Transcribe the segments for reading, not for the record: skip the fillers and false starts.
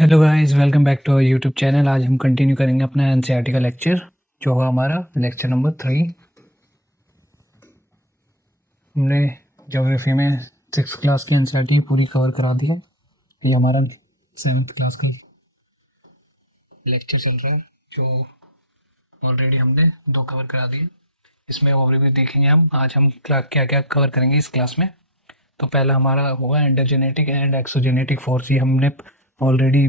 Hello guys, welcome back to our YouTube channel. आज हम continue करेंगे अपना एनसीईआरटी का लेक्चर, जो होगा हमारा लेक्चर नंबर 3। हमने ज्योग्राफी में 6th क्लास की एनसीईआरटी पूरी कवर करा दी है। ये हमारा 7th क्लास का लेक्चर चल रहा है, जो ऑलरेडी हमने 2 कवर करा दिए। इसमें ओवरव्यू देखेंगे हम। आज हम क्या क्या कवर करेंगे इस क्लास में। तो पहला हमारा होगा एंडोजेनेटिक एंड एक्सोजेनेटिक फोर्स। ये हमने ऑलरेडी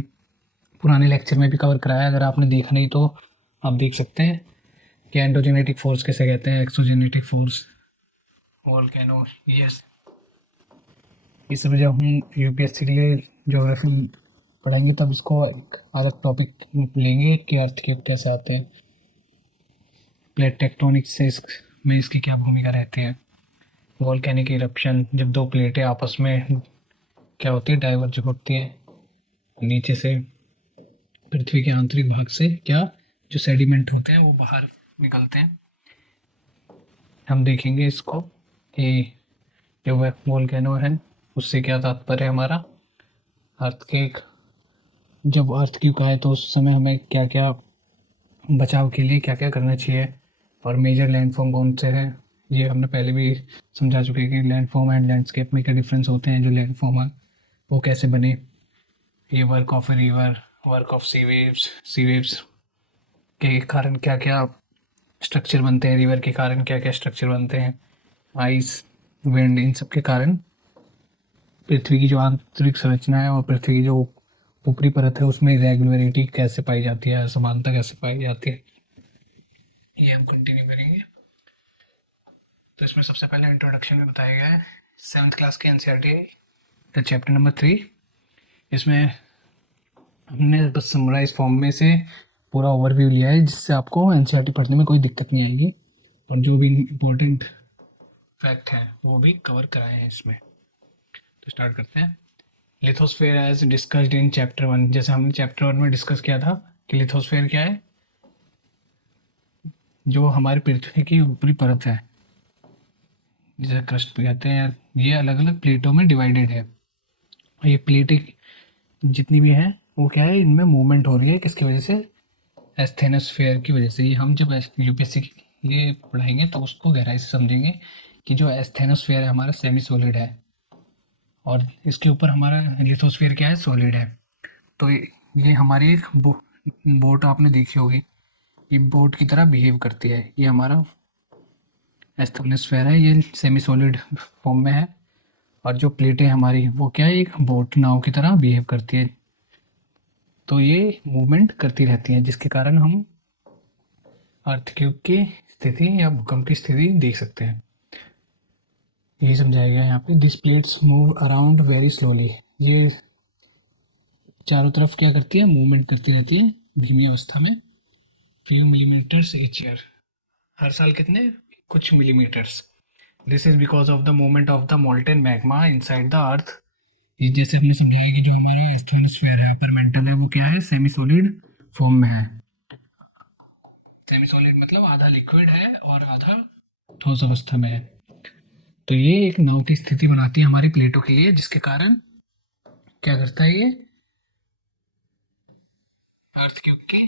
पुराने लेक्चर में भी कवर कराया। अगर आपने देखा नहीं तो आप देख सकते हैं कि एंडोजेनेटिक फोर्स कैसे कहते हैं, एक्सोजेनेटिक फोर्स, वोल्केनो। ये सब जब हम यूपीएससी के लिए ज्योग्राफी पढ़ेंगे तब इसको एक अलग टॉपिक लेंगे कि अर्थक्वेक कैसे आते हैं, प्लेट टेक्टोनिक्स से में इसकी क्या भूमिका रहती है, वोल्केनिक इरप्शन जब दो प्लेटें आपस में क्या होती है, डाइवर्ज होती है नीचे से, पृथ्वी के आंतरिक भाग से क्या जो सेडिमेंट होते हैं वो बाहर निकलते हैं। हम देखेंगे इसको कि जो वोल्केनो है उससे क्या तात्पर्य है हमारा। अर्थक्वेक, जब अर्थक्वेक आए तो उस समय हमें क्या क्या बचाव के लिए क्या क्या करना चाहिए, और मेजर लैंडफॉर्म कौन से हैं ये हमने पहले भी समझा चुके हैं कि लैंडफॉर्म एंड लैंडस्केप में क्या डिफरेंस होते हैं। जो लैंडफॉर्म है वो कैसे बने, ये work of a river, work of sea waves के कारण क्या क्या स्ट्रक्चर बनते हैं, रिवर के कारण क्या क्या स्ट्रक्चर बनते हैं, आइस, विंड, इन सब के कारण पृथ्वी की जो आंतरिक संरचना है और पृथ्वी की जो ऊपरी परत है उसमें इरेगुलरिटी कैसे पाई जाती है, असमानता कैसे पाई जाती है, ये हम कंटिन्यू करेंगे। तो इसमें सबसे पहले इंट्रोडक्शन में बताया गया है 7th क्लास के एनसीईआरटी का चैप्टर नंबर 3। इसमें हमने बस समराइज फॉर्म में से पूरा ओवरव्यू लिया है, जिससे आपको एनसीईआरटी पढ़ने में कोई दिक्कत नहीं आएगी, और जो भी इम्पोर्टेंट फैक्ट हैं वो भी कवर कराए हैं इसमें। तो स्टार्ट करते हैं। Lithosphere as discussed in chapter 1। जैसे हमने चैप्टर 1 में डिस्कस किया था कि लिथोस्फेयर क्या है, जो हमारी पृथ्वी की ऊपरी परत है जिसे क्रस्ट पे कहते हैं, ये अलग अलग प्लेटों में डिवाइडेड है। ये प्लेटें जितनी भी हैं वो क्या है, इनमें मूवमेंट हो रही है किसकी वजह से, एस्थेनोस्फेयर की वजह से। ये हम जब यूपीएससी के लिए पढ़ाएंगे तो उसको गहराई से समझेंगे कि जो एस्थेनोस्फेयर है हमारा सेमी सॉलिड है, और इसके ऊपर हमारा लिथोस्फेयर क्या है, सॉलिड है। तो ये हमारी एक बोट आपने देखी होगी, ये बोट की तरह बिहेव करती है। ये हमारा एस्थेनोस्फेयर है, ये सेमी सॉलिड फॉर्म में है, और जो प्लेटें हमारी वो क्या है, एक बोट नाव की तरह बिहेव करती है। तो ये मूवमेंट करती रहती हैं, जिसके कारण हम अर्थक्वेक की स्थिति या भूकंप की स्थिति देख सकते हैं। यही समझाया गया है यहाँ पे। This plates move around very slowly. ये चारों तरफ क्या करती है, मूवमेंट करती रहती है धीमी अवस्था में। फ्यू मिलीमीटर्स ईच ईयर, हर साल कितने, कुछ millimetres. This is because of the movement of the molten magma inside the earth. ये जैसे हमने समझाया कि जो हमारा एस्ट्रोनोस्फेयर है, अपर मेंटल है, वो क्या है, सेमी सॉलिड फॉर्म में है। सेमी सॉलिड मतलब आधा लिक्विड है और आधा ठोस अवस्था में है। तो ये एक नाव की स्थिति बनाती है हमारी प्लेटों के लिए, जिसके कारण क्या करता है, ये अर्थक्वेक की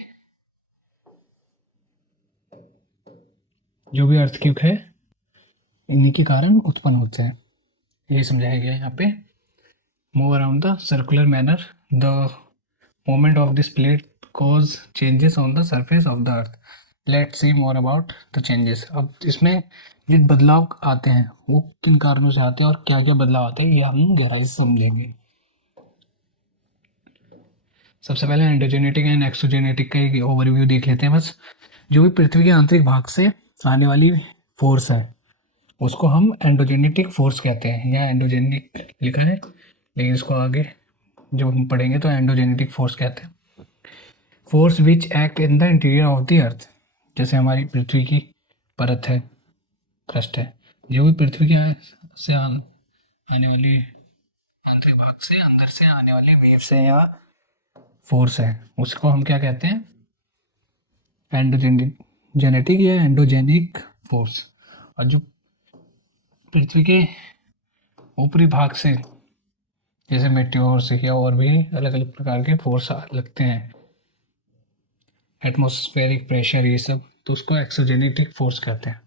जो भी अर्थक्वेक है इन्हीं के कारण उत्पन्न होते हैं। ये समझाया गया है यहाँ पे। Move around the circular manner, the movement of this plate cause changes on the surface of the earth. Let's see more about the changes. अब इसमें जो बदलाव आते हैं वो किन कारणों से आते हैं और क्या क्या बदलाव आते हैं, ये हम गहराई से समझेंगे। सबसे पहले एंडोजेनेटिक एंड एक्सोजेनेटिक का एक ओवरव्यू देख लेते हैं बस। जो भी पृथ्वी के आंतरिक भाग से आने वाली फोर्स है उसको हम एंडोजेनेटिक फोर्स कहते हैं, या एंडोजेनिक लिखा है, लेकिन इसको आगे जब हम पढ़ेंगे तो एंडोजेनेटिक फोर्स कहते हैं। Force which act in the interior of the earth, जैसे हमारी पृथ्वी की परत है, क्रस्ट है, जो भी पृथ्वी के से आने वाली आंतरिक भाग से अंदर से आने वाली वेव से या फोर्स है, उसको हम क्या कहते हैं, एंडोजेनेटिक या एंडोजेनिक फोर्स। और जो पृथ्वी के ऊपरी भाग से जैसे मेट्योर्स या और भी अलग अलग प्रकार के फोर्स लगते हैं, एटमॉस्फेरिक प्रेशर ये सब, तो उसको एक्सोजेनेटिक फोर्स कहते हैं।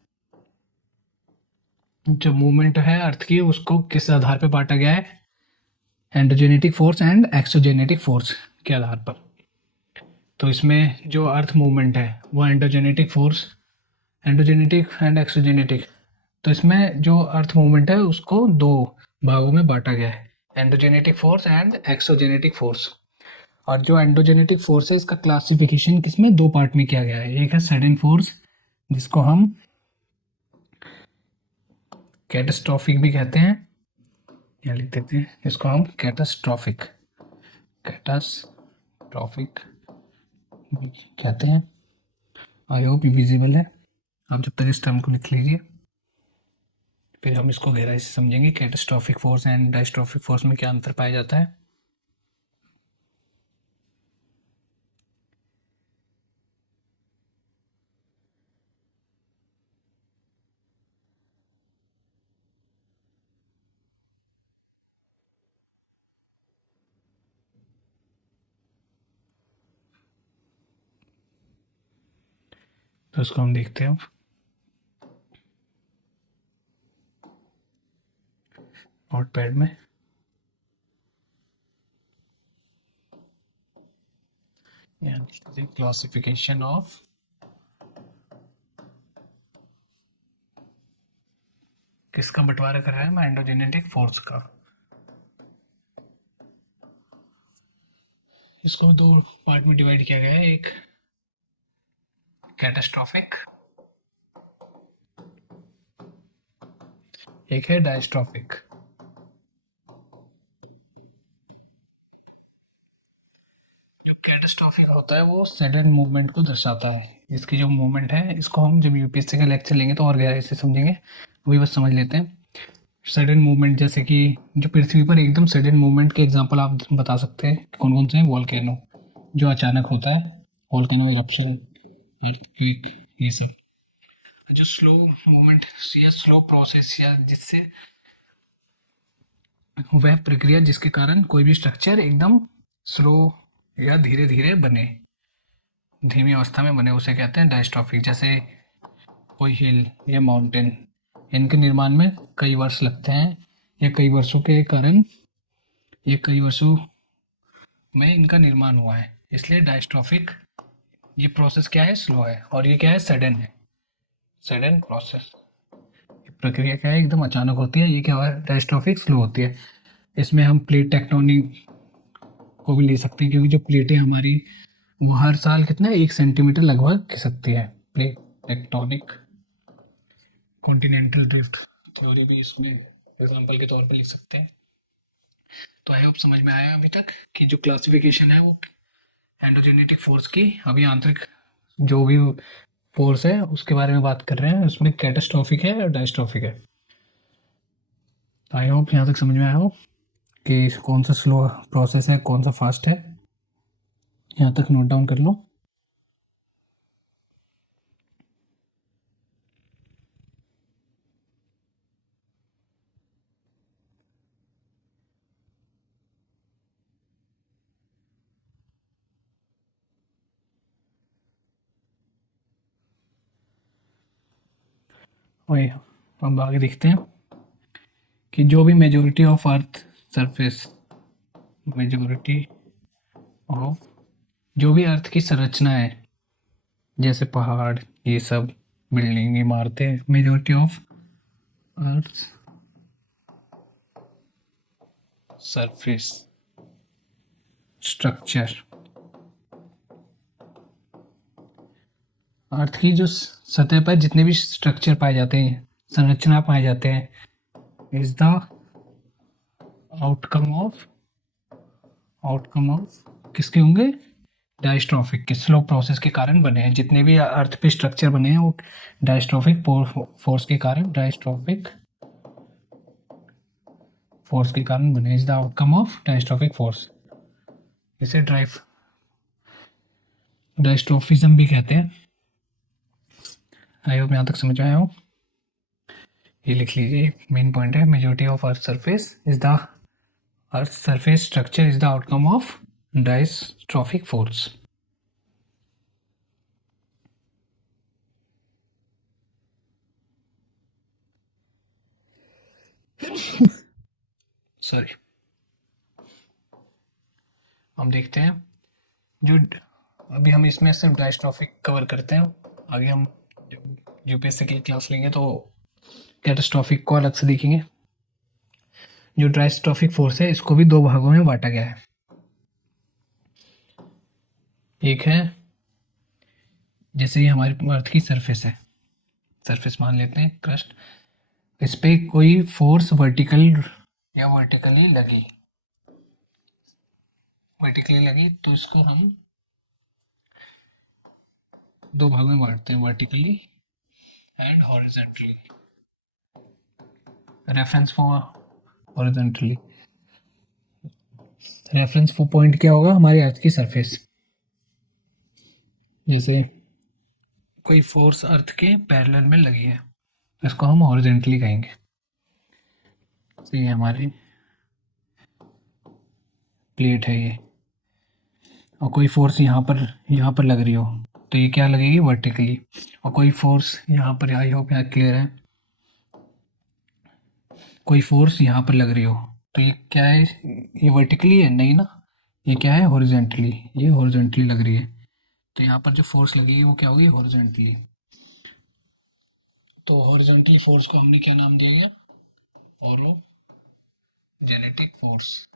जो मूवमेंट है अर्थ की उसको किस आधार पर बांटा गया है, endogenetic force and exogenetic force के आधार पर। तो इसमें जो अर्थ मूवमेंट है वो endogenetic force, endogenetic and exogenetic, तो इसमें जो अर्थ मूवमेंट है उसको दो भागों में बांटा गया है, endogenetic force and exogenetic force. और जो एंडोजेनेटिक फोर्स है इसका क्लासिफिकेशन किसमें दो पार्ट में किया गया है, एक है सडन फोर्स जिसको हम कैटास्ट्रॉफिक भी कहते हैं, यहाँ लिख देते हैं इसको हम कैटास्ट्रॉफिक, कैटास्ट्रॉफिक भी कहते हैं। आई होप ये विजिबल है, आप जब तक इस टर्म को लिख लीजिए, फिर हम इसको गहराई से समझेंगे catastrophic force and diastrophic force में क्या अंतर पाया जाता है। तो इसको हम देखते हैं नोटपैड में। क्लासिफिकेशन ऑफ किसका बंटवारा कर रहा है, मैं एंडोजेनेटिक फोर्स का। इसको दो पार्ट में डिवाइड किया गया है, एक कैटास्ट्रॉफिक, एक है डायस्ट्रॉफिक। जो कैटास्ट्रॉफिक होता है वो सडन मूवमेंट को दर्शाता है, इसकी जो मूवमेंट है इसको हम जब यूपीएससी का लेक्चर लेंगे तो और गहराई से समझेंगे, वही बस समझ लेते हैं। सडन मूवमेंट जैसे कि जो पृथ्वी पर एकदम सडन मूवमेंट के एग्जांपल आप बता सकते हैं कौन कौन से हैं, वोल्केनो जो अचानक होता है, वोल्केनो इरप्शन, अर्थक्वेक, ये सब। जो स्लो मूवमेंट या स्लो प्रोसेस या जिससे वह प्रक्रिया जिसके कारण कोई भी स्ट्रक्चर एकदम स्लो या धीरे धीरे बने, धीमी अवस्था में बने, उसे कहते हैं डायस्ट्रॉफिक। जैसे कोई हिल या माउंटेन, इनके निर्माण में कई वर्ष लगते हैं या कई वर्षों के कारण, ये कई वर्षों में इनका निर्माण हुआ है, इसलिए डायस्ट्रॉफिक। ये प्रोसेस क्या है, स्लो है, और ये क्या है, सडन है, सडन प्रोसेस। प्रक्रिया क्या है, एकदम अचानक होती है, ये क्या है, डायस्ट्रॉफिक, स्लो होती है। इसमें हम प्लेट टेक्टोनिक को भी ले सकते हैं, क्योंकि जो प्लेटें हमारी वो हर साल कितना 1 सेंटीमीटर लगभग खिसकती है, plate tectonic. Continental drift theory भी इसमें एग्जांपल के तौर पे लिख सकते हैं। तो आई होप समझ में आया अभी तक कि जो क्लासिफिकेशन है वो एंडोजेनेटिक फोर्स की, अभी आंतरिक जो भी फोर्स है उसके बारे में बात कर रहे हैं, उसमें कैटास्ट्रॉफिक है और डायस्ट्रॉफिक है। आई होप यहाँ तक समझ में आया हो कि कौन सा स्लो प्रोसेस है कौन सा फास्ट है, यहाँ तक नोट डाउन कर लो। वही हम आगे देखते हैं कि जो भी majority of earth surface, majority of जो भी अर्थ की संरचना है, जैसे पहाड़ ये सब, बिल्डिंग, इमारतें, majority of earth surface structure, earth की जो सतह पर जितने भी स्ट्रक्चर पाए जाते हैं, संरचना पाए जाते हैं, इज द आउटकम ऑफ किसके होंगे, डायस्ट्रॉफिक के स्लो प्रोसेस के कारण बने हैं। जितने भी अर्थ पे स्ट्रक्चर बने हैं वो डायस्ट्रॉफिक फोर्स के कारण, डायस्ट्रॉफिक फोर्स के कारण बने, is the outcome of diastrophic force. इसे डायस्ट्रोफिज्म भी कहते हैं। आई होप यहाँ तक समझ आया हो, ये लिख लीजिए, मेन पॉइंट है, majority of earth surface is the earth surface structure is the outcome of diastrophic force. Sorry. हम देखते हैं जो अभी हम इसमें सिर्फ डायस्ट्रॉफिक कवर करते हैं, आगे हम यूपीएससी की क्लास लेंगे तो कैटास्ट्रॉफिक को अलग से देखेंगे। जो डायस्ट्रॉफिक फोर्स है इसको भी दो भागों में बांटा गया है। एक है जैसे ये हमारी अर्थ की सरफेस है, सरफेस मान लेते हैं क्रस्ट, इस पे कोई फोर्स वर्टिकल या वर्टिकली लगी तो इसको हम दो भागों में बांटते हैं, vertically and horizontally. Reference for horizontally, reference for point क्या होगा, हमारी अर्थ की सरफेस। जैसे कोई फोर्स अर्थ के पैरेलल में लगी है, इसको हम हॉरिजॉन्टली कहेंगे। तो ये हमारी प्लेट है ये, और कोई फोर्स यहाँ पर लग रही हो तो ये क्या लगेगी, वर्टिकली। और कोई फोर्स यहाँ पर, आई होप यहाँ क्लियर है, कोई फोर्स यहाँ पर लग रही हो तो ये क्या है, ये वर्टिकली है नहीं ना, ये क्या है, हॉरिजॉन्टली, ये हॉरिजॉन्टली लग रही है। तो यहाँ पर जो फोर्स लगेगी वो क्या होगी, हॉरिजॉन्टली। तो हॉरिजॉन्टली फोर्स को हमने क्या नाम दिया गया, ओरोजेनेटिक फोर्स।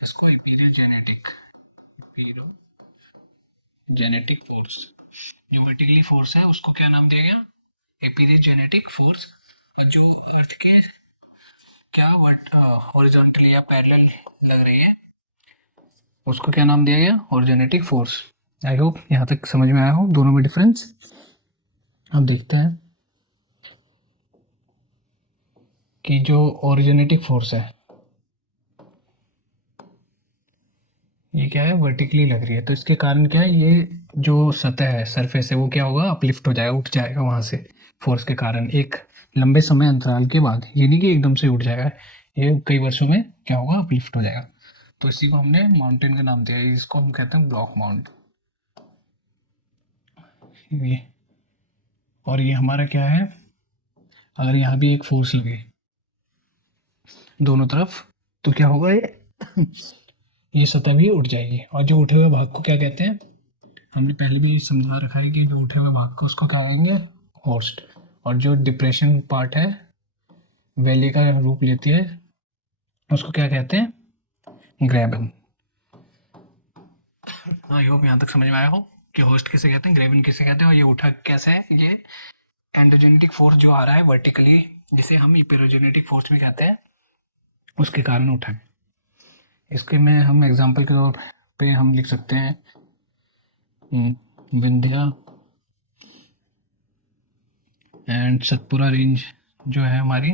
इसको एपीरियोजेनेटिक फोर्स। जो वर्टिकली फोर्स है उसको क्या नाम दिया गया, एपीरियोजेनेटिक फोर्स। और जो अर्थ के क्या हॉरिजॉन्टली या पैरेलल लग रही है उसको क्या नाम दिया गया, हॉरिजॉनेटिक फोर्स। आई होप यहाँ तक समझ में आया हो दोनों में डिफरेंस। अब देखते हैं कि जो ओरिजिनेटिक फोर्स है ये क्या है, वर्टिकली लग रही है, तो इसके कारण क्या है, ये जो सतह है, सरफेस है, वो क्या होगा, अपलिफ्ट हो जाएगा, उठ जाएगा वहां से फोर्स के कारण एक लंबे समय अंतराल के बाद। ये नहीं कि एकदम से उठ जाएगा, ये कई वर्षों में क्या होगा, अपलिफ्ट हो जाएगा। तो इसी को हमने माउंटेन का नाम दिया, इसको हम कहते हैं ब्लॉक माउंट। ये और ये हमारा क्या है, अगर यहाँ भी एक फोर्स लगे दोनों तरफ तो क्या होगा, ये सतह भी उठ जाएगी। और जो उठे हुए भाग को क्या कहते हैं, हमने पहले भी समझा रखा है कि जो उठे हुए भाग को उसको क्या कहेंगे, होस्ट। और जो डिप्रेशन पार्ट है, वैली का रूप लेती है, उसको क्या कहते हैं, ग्रेबन। आई होप यहाँ तक समझ में आया हो कि होस्ट किसे कहते हैं, ग्रेबन किसे कहते हैं, और ये उठा कैसे है। ये एंडोजेनेटिक फोर्स जो आ रहा है वर्टिकली, जिसे हम इपेरोजेनेटिक फोर्स भी कहते हैं, उसके कारण उठा है। इसके में हम एग्जाम्पल के तौर पे हम लिख सकते हैं विंध्या एंड सतपुरा रेंज जो है हमारी,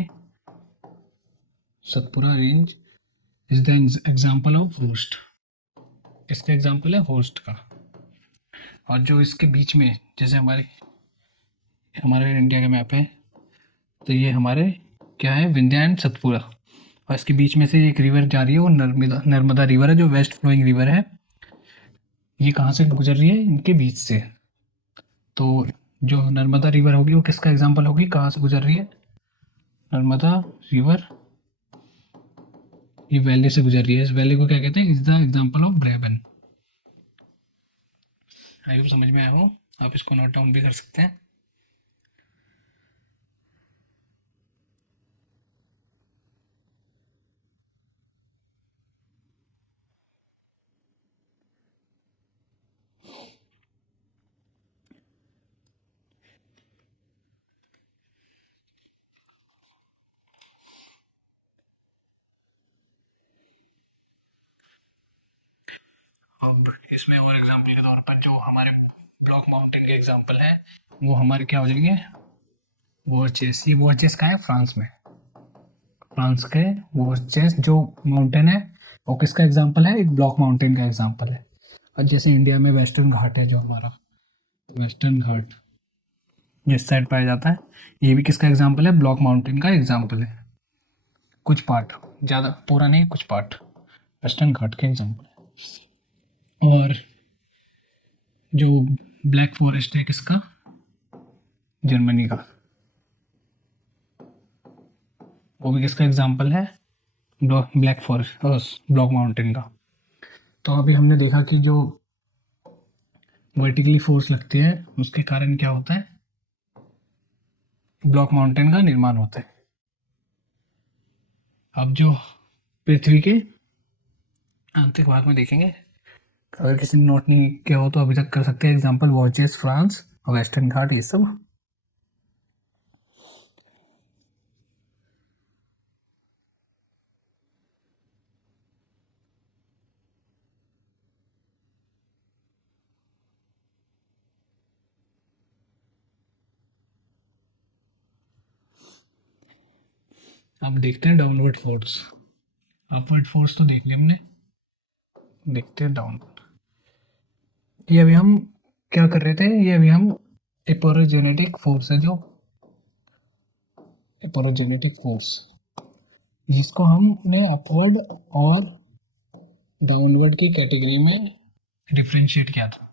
Satpura range is the example of host. इसका एग्जाम्पल है होस्ट का। और जो इसके बीच में, जैसे हमारे इंडिया का मैप है, तो ये हमारे क्या है, विंध्या एंड सतपुरा। और इसके बीच में से एक रिवर जा रही है, वो नर्मदा रिवर है, जो वेस्ट फ्लोइंग रिवर है। ये कहाँ से गुजर रही है, इनके बीच से। तो जो नर्मदा रिवर होगी वो किसका एग्जाम्पल होगी, कहाँ से गुजर रही है, नर्मदा रिवर, ये वैली से गुजर रही है। इस वैली को क्या कहते हैं, इज द एग्जाम्पल ऑफ ब्रेबन। आई होप समझ में आया हो, आप इसको नोट डाउन भी कर सकते हैं। अब इसमें और एग्जाम्पल के तौर पर जो हमारे ब्लॉक माउंटेन के एग्जाम्पल है, वो हमारे क्या हो जाएंगे, वॉचेस। ये वॉचेस का है फ्रांस में, फ्रांस के वॉचेस जो माउंटेन है वो किसका एग्जाम्पल है, एक ब्लॉक माउंटेन का एग्जाम्पल है। और जैसे इंडिया में वेस्टर्न घाट है, जो हमारा वेस्टर्न घाट जिस साइड पाया जाता है, ये भी किसका एग्जाम्पल है, ब्लॉक माउंटेन का एग्जाम्पल है। कुछ पार्ट, ज़्यादा पूरा नहीं, कुछ पार्ट। वेस्टर्न घाट के एग्जाम्पल है। और जो ब्लैक फॉरेस्ट है किसका, जर्मनी का, वो भी किसका एग्जाम्पल है, ब्लैक फॉरेस्ट, ब्लॉक माउंटेन का। तो अभी हमने देखा कि जो वर्टिकली फोर्स लगती है उसके कारण क्या होता है, ब्लॉक माउंटेन का निर्माण होता है। अब जो पृथ्वी के आंतरिक भाग में देखेंगे, अगर किसी ने नोट नहीं किया हो तो अभी तक कर सकते हैं, एग्जांपल वॉचेस, फ्रांस और वेस्टर्न घाट, ये सब। अब देखते हैं डाउनवर्ड फोर्स। अपवर्ड फोर्स तो देख लिया हमने, देखते हैं डाउनवर्ड। ये अभी हम क्या कर रहे थे, ये अभी हम एपोरोजेनेटिक फोर्स है, जो एपोरोजेनेटिक फोर्स, जिसको हमने अपवर्ड और डाउनवर्ड की कैटेगरी में डिफरेंशिएट किया था।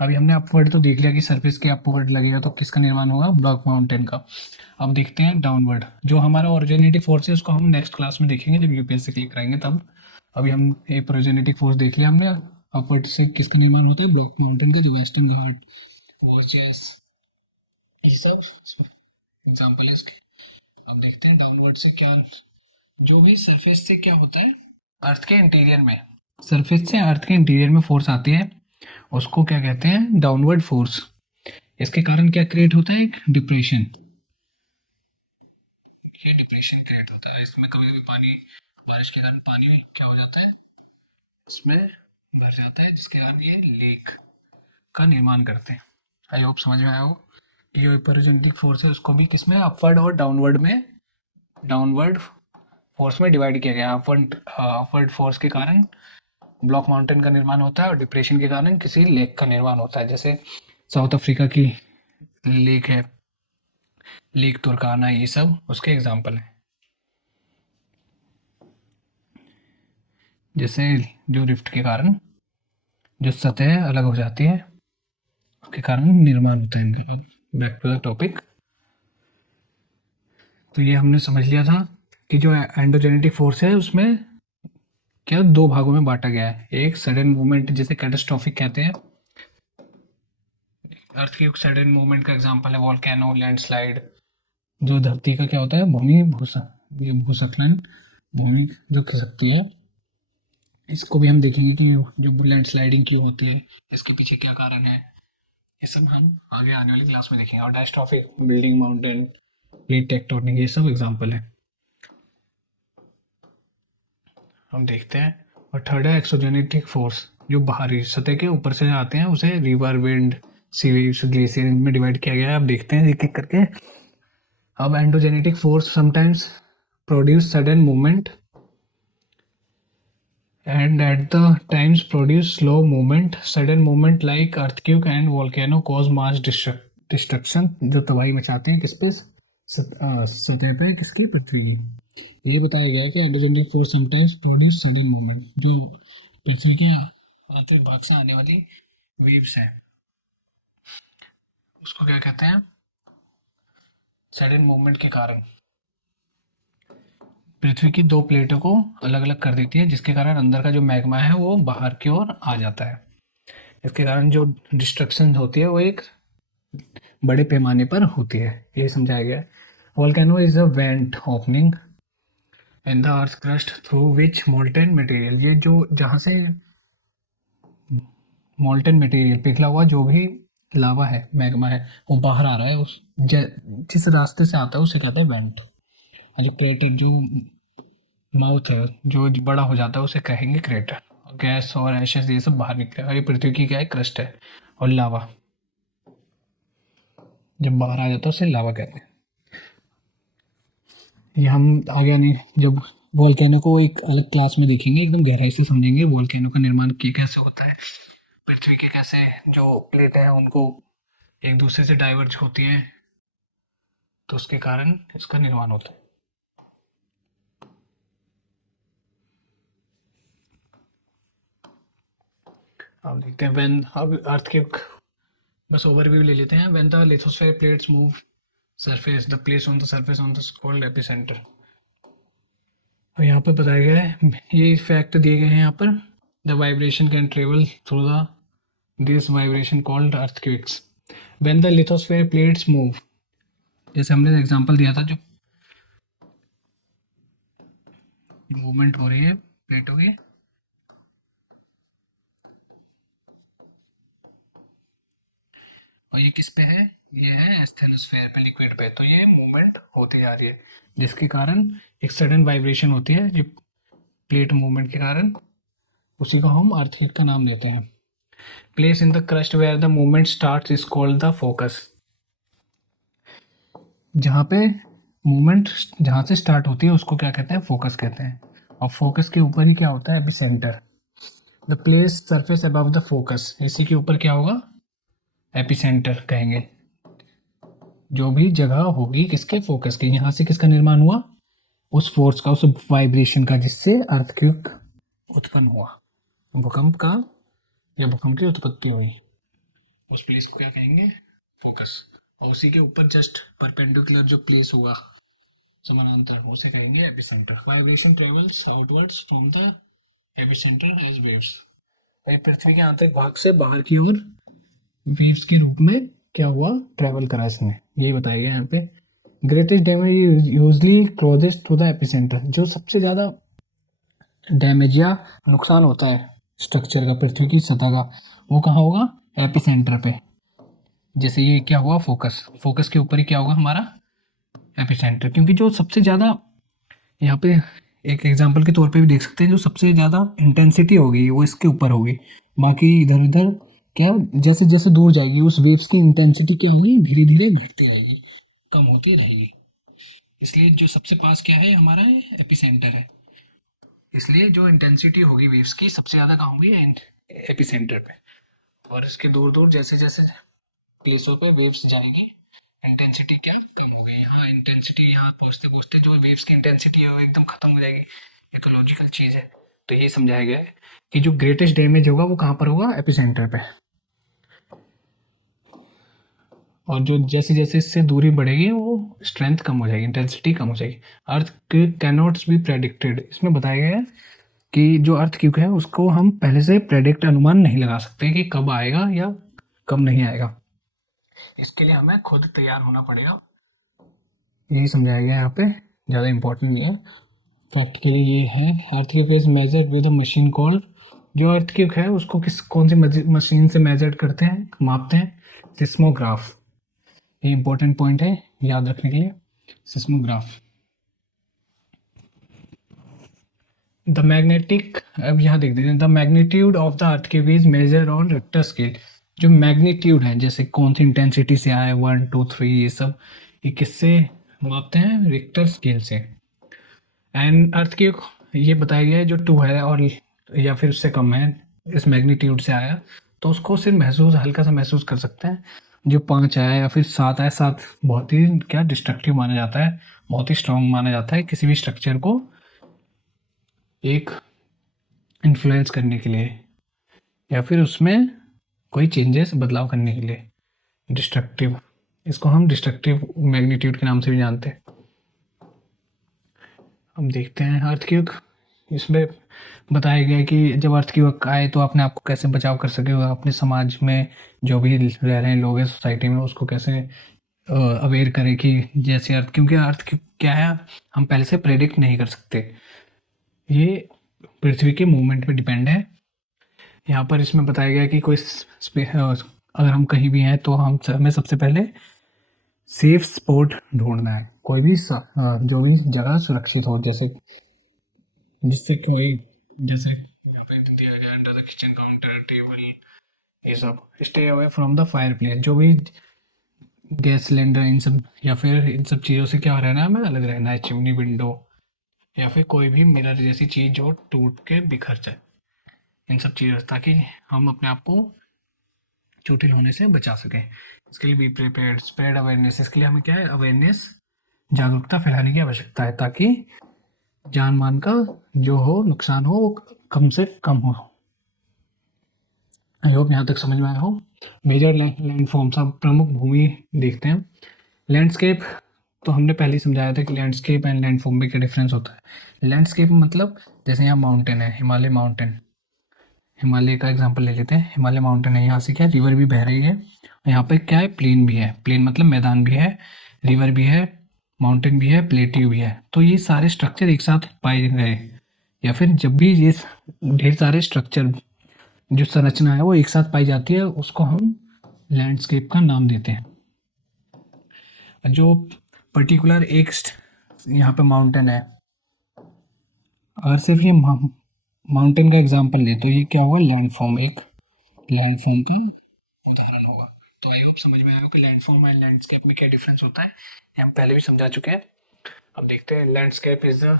अभी हमने अपवर्ड तो देख लिया कि सरफेस के अपवर्ड लगेगा तो किसका निर्माण होगा, ब्लॉक माउंटेन का। अब देखते हैं डाउनवर्ड, जो हमारा ओरिजिनेटिव फोर्स है उसको हम नेक्स्ट क्लास में देखेंगे जब यूपीएससी क्लिक कराएंगे तब। अभी हम एक ओरिजिनेटिव फोर्स देख लिया हमने, अपवर्ड से किसका निर्माण होता है, ब्लॉक माउंटेन का, जो वेस्टर्न घाट, वॉचेस, ये सब एग्जाम्पल है इसके। अब देखते हैं डाउनवर्ड से क्या, जो भी सरफेस से क्या होता है, अर्थ के इंटीरियर में, सरफेस से अर्थ के इंटीरियर में फोर्स आती है, उसको क्या कहते हैं, डाउनवर्ड फोर्स। इसके कारण क्या क्रिएट होता है, एक डिप्रेशन, ये डिप्रेशन क्रिएट होता है। इसमें कभी कभी पानी, बारिश के कारण पानी क्या हो जाता है, इसमें भर जाता है, जिसके कारण ये लेक का निर्माण करते हैं। आई होप समझ में आया हो। ये रिप्रेजेंटिंग फोर्स है, उसको भी किसमें, अपवर्ड और डाउनवर्ड में, डाउनवर्ड फोर्स में डिवाइड किया गया। अपवर्ड अपवर्ड फोर्स के कारण ब्लॉक माउंटेन का निर्माण होता है और डिप्रेशन के कारण किसी लेक का निर्माण होता है, जैसे साउथ अफ्रीका की लेक है, लेक तुर्काना, ये सब उसके एग्जाम्पल हैं। जैसे जो रिफ्ट के कारण जो सतह अलग हो जाती है, उसके कारण निर्माण होता है इनका। Back to the topic. तो ये हमने समझ लिया था कि जो एंडोजेनेटिक फोर्स है उसमें क्या दो भागों में बांटा गया है। एक सडन मूवमेंट, जिसे कैटास्ट्रोफिक कहते हैं, अर्थ की सडन मूवमेंट का एग्जांपल है वॉल्केनो, लैंडस्लाइड। जो धरती का क्या होता है, भूमि ये भूस्खलन, भूमि जो खिसकती है, इसको भी हम देखेंगे कि जो लैंडस्लाइडिंग क्यों होती है, इसके पीछे क्या कारण है, ये सब हम आगे आने वाली क्लास में देखेंगे। और diastrophic, building mountain, plate tectonic, ये सब एग्जांपल है, हम देखते हैं। और थर्ड है एक्सोजेनेटिक फोर्स, जो बाहरी सतह के ऊपर से आते हैं, उसे रिवर, विंड, सी वेव्स, ग्लेशियर में डिवाइड किया गया है। अब देखते हैं एक एक करके। अब endogenetic force sometimes produce sudden movement and at the times produce slow movement. Sudden movement like earthquake and volcano cause mass destruction, जो तबाही मचाते हैं किस पे, सतह पे, किसकी, पृथ्वी की। ये बताया गया है कि endogenic force sometimes produce sudden movement, जो पृथ्वी के आंतरिक भाग से आने वाली वेव्स है, उसको क्या कहते हैं, सडन मूवमेंट के कारण पृथ्वी की दो प्लेटों को अलग अलग कर देती है, जिसके कारण अंदर का जो मैग्मा है वो बाहर की ओर आ जाता है। इसके कारण जो डिस्ट्रक्शन होती है वो एक बड़े पैमाने पर होती है, ये समझाया गया है। Volcano is a went opening in the earth crust through which molten material, ये जो जहाँ से मोल्टेन मटेरियल, पिघला हुआ जो भी लावा है, मैग्मा है, वो बाहर आ रहा है, जिस रास्ते से आता है उसे कहते हैं वेंट। और जो क्रेटर, जो माउथ है, जो बड़ा हो जाता है उसे कहेंगे क्रेटर। गैस और एशेस ये सब बाहर निकलेगा। ये पृथ्वी की क्या है, क्रस्ट है। और लावा जब बाहर आ जाता है उसे लावा कहते हैं। ये हम आगे नहीं, जब वोल्केनो को एक अलग क्लास में देखेंगे, एकदम गहराई से समझेंगे वोल्केनो का निर्माण कैसे होता है, पृथ्वी के कैसे जो प्लेट है उनको एक दूसरे से डाइवर्ज होती हैं, तो उसके कारण इसका निर्माण होता है। अब देखते हैं व्हेन, अब अर्थ के बस ओवरव्यू ले लेते हैं। When the lithosphere plates move surface, the place on the surface on the called epicentre. और यहाँ पर बताया गया है, ये फैक्ट दिए गए हैं यहाँ पर। The vibration can travel through the this vibration called earthquakes when the lithosphere plates move. जैसे हमने एग्जांपल दिया था, जो मूवमेंट हो रही है प्लेटों की, और ये किस पे है, ये है एस्थेनोस्फेयर पे, लिक्विड पे। तो ये मूवमेंट होती जा रही है जिसके कारण एक सडन वाइब्रेशन होती है, जो प्लेट मूवमेंट के कारण, उसी को हम अर्थक्वेक का नाम देते हैं। Place in the crust where the movement start is called the focus. जहाँ पे मूवमेंट जहाँ से स्टार्ट होती है उसको क्या कहते हैं, फोकस कहते हैं। और फोकस के ऊपर ही क्या होता है, epicentre. The place surface above the focus, इसी के ऊपर क्या होगा, एपिसेंटर कहेंगे। जो भी जगह होगी किसके, फोकस के, यहाँ से किसका निर्माण हुआ, उस फोर्स का, उस वाइब्रेशन का, जिससे अर्थक्वेक उत्पन्न हुआ, भूकंप का या भूकंप की उत्पत्ति हुई, उस प्लेस को क्या कहेंगे, फोकस। और उसी के ऊपर जस्ट परपेंडिकुलर जो प्लेस होगा समानांतर, उसे कहेंगे epicentre. Vibration travels outwards from the epicentre as waves. पृथ्वी के आंतरिक भाग से बाहर की ओर वेव्स के रूप में क्या हुआ, ट्रेवल करा इसने, यही बताया गया यहाँ पे। Greatest damage usually closest to the epicentre. जो सबसे ज़्यादा डैमेज या नुकसान होता है स्ट्रक्चर का, पृथ्वी की सतह का, वो कहाँ होगा, एपिसेंटर पे। जैसे ये क्या हुआ, फोकस, फोकस के ऊपर ही क्या होगा हमारा, एपिसेंटर। क्योंकि जो सबसे ज़्यादा, यहाँ पे एक एग्जांपल के तौर पे भी देख सकते हैं, जो सबसे ज़्यादा इंटेंसिटी होगी वो इसके ऊपर होगी, बाकी इधर उधर क्या, जैसे जैसे दूर जाएगी उस वेव्स की इंटेंसिटी क्या होगी, धीरे धीरे घटती रहेगी, कम होती रहेगी। इसलिए जो सबसे पास क्या है हमारा, एपिसेंटर है। इसलिए जो इंटेंसिटी होगी वेव्स की सबसे ज़्यादा कहाँ होगी, एपिसेंटर पे। और इसके दूर दूर जैसे जैसे प्लेसों पे वेव्स जाएंगी, इंटेंसिटी क्या कम हो गई। यहाँ इंटेंसिटी, यहाँ पहुँचते पहुँचते जो वेव्स की इंटेंसिटी है वो एकदम खत्म हो जाएगी। ये तो लॉजिकल चीज़ है। तो ये समझाया गया है कि जो ग्रेटेस्ट डैमेज होगा वो कहाँ पर होगा, एपिसेंटर पे। और जो जैसे जैसे इससे दूरी बढ़ेगी वो स्ट्रेंथ कम हो जाएगी, इंटेंसिटी कम हो जाएगी। अर्थ कैनॉट बी प्रेडिक्टेड, इसमें बताया गया है कि जो अर्थ क्यूक है उसको हम पहले से प्रेडिक्ट, अनुमान नहीं लगा सकते कि कब आएगा या कब नहीं आएगा। इसके लिए हमें खुद तैयार होना पड़ेगा। यही समझाया गया है यहाँ पे, ज़्यादा इंपॉर्टेंट नहीं है। फैक्ट के लिए ये है, earthquake is measured with a machine called, जो अर्थक्वेक है उसको कौन सी मशीन से मेजर करते हैं, मापते हैं, सिस्मोग्राफ। ये इंपॉर्टेंट पॉइंट है याद रखने के लिए, सिस्मोग्राफ। द मैग्नेटिक, अब यहाँ देख दीजिए, the magnitude of the earthquake is major on Richter scale. जो मैग्नीट्यूड है, जैसे कौन सी इंटेंसिटी से आया, 1 2 3, ये सब, ये किससे मापते हैं, रिक्टर स्केल से। एंड अर्थक्वेक ये बताया गया है जो 2 है और या फिर उससे कम है, इस मैग्नीट्यूड से आया, तो उसको सिर्फ महसूस, हल्का सा महसूस कर सकते हैं। जो 5 आया या फिर 7 आया, 7 बहुत ही क्या डिस्ट्रक्टिव माना जाता है, बहुत ही स्ट्रॉन्ग माना जाता है किसी भी स्ट्रक्चर को एक इन्फ्लुएंस करने के लिए, या फिर उसमें कोई चेंजेस, बदलाव करने के लिए। डिस्ट्रक्टिव, इसको हम डिस्ट्रक्टिव मैग्नीट्यूड के नाम से भी जानते हैं। हम देखते हैं अर्थक्वेक, इसमें बताया गया है कि जब अर्थक्वेक आए तो अपने आप को कैसे बचाव कर सके, अपने समाज में जो भी रह रहे हैं लोग हैं सोसाइटी में, उसको कैसे अवेयर करें कि जैसे अर्थ, क्योंकि अर्थ क्या है हम पहले से प्रेडिक्ट नहीं कर सकते, ये पृथ्वी के मूवमेंट पे डिपेंड है। यहाँ पर इसमें बताया गया कि कोई अगर हम कहीं भी हैं तो हमें सबसे पहले सेफ स्पॉट ढूंढना है, कोई भी जो भी जगह सुरक्षित हो, जैसे जिससे कोई, जैसे यहाँ पे दिया गया under the kitchen counter, table, ये सब। Stay away from the fire place, जो भी गैस सिलेंडर, इन सब, या फिर इन सब चीज़ों से क्या रहना है, हमें अलग रहना है। चिमनी, विंडो, या फिर कोई भी मिरर जैसी चीज़ जो टूट के बिखर जाए, इन सब चीज़ों से, ताकि हम अपने आप को चोटिल होने से बचा सकें। इसके लिए बी प्रिपेयर्ड, स्प्रेड अवेयरनेस, इसके लिए हमें क्या है, अवेयरनेस, जागरूकता फैलाने की आवश्यकता है, ताकि जान मान का जो हो नुकसान हो वो कम से कम हो। आई होप यहाँ तक समझ में आया हो। मेजर लैंड फॉर्म्स, अब प्रमुख भूमि देखते हैं। लैंडस्केप तो हमने पहले ही समझाया था कि लैंडस्केप एंड लैंडफॉर्म में क्या डिफरेंस होता है। लैंडस्केप मतलब जैसे यहाँ माउंटेन है, हिमालय माउंटेन, हिमालय का एग्जांपल ले लेते हैं। हिमालय माउंटेन है, यहाँ से क्या रिवर भी बह रही है, यहाँ पे क्या है प्लेन भी है, प्लेन मतलब मैदान भी है, रिवर भी है, माउंटेन भी है, प्लेट्यू भी है। तो ये सारे स्ट्रक्चर एक साथ पाए गए, या फिर जब भी ये ढेर सारे स्ट्रक्चर जो संरचना है वो एक साथ पाई जाती है, उसको हम लैंडस्केप का नाम देते हैं। जो पर्टिकुलर एक यहाँ पे माउंटेन है, अगर सिर्फ ये माउंटेन का एग्जांपल ले तो ये क्या हुआ, लैंडफॉर्म, एक लैंडफॉर्म का उदाहरण होगा। तो आई होप समझ में आया हो कि लैंडफॉर्म एंड लैंडस्केप में क्या डिफरेंस होता है, ये हम पहले भी समझा चुके हैं। अब देखते हैं, landscape is the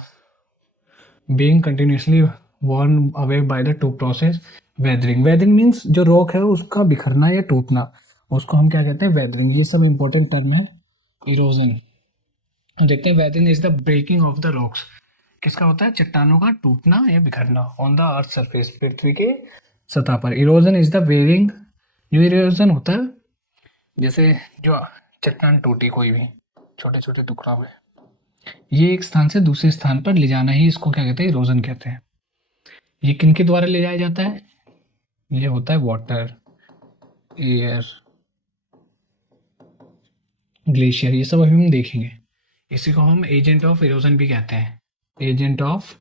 being continuously worn away by the two process weathering। weathering means जो रॉक है उसका बिखरना या टूटना, उसको हम क्या कहते हैं, weathering। ये सब इंपॉर्टेंट टर्म है। इरोजन देखते हैं, weathering is the breaking of the rocks, किसका होता है, चट्टानों का टूटना या बिखरना, ऑन द अर्थ सरफेस, पृथ्वी के सतह पर। इरोजन इज द वेयरिंग, जो इरोजन होता है जैसे जो चट्टान टूटी कोई भी छोटे छोटे टुकड़ों में, ये एक स्थान से दूसरे स्थान पर ले जाना ही इसको क्या कहते हैं, इरोजन कहते हैं। ये किनके द्वारा ले जाया जाता है, ये होता है वाटर, एयर, ग्लेशियर, ये सब अभी हम देखेंगे। इसी को हम एजेंट ऑफ इरोजन भी कहते हैं, agent of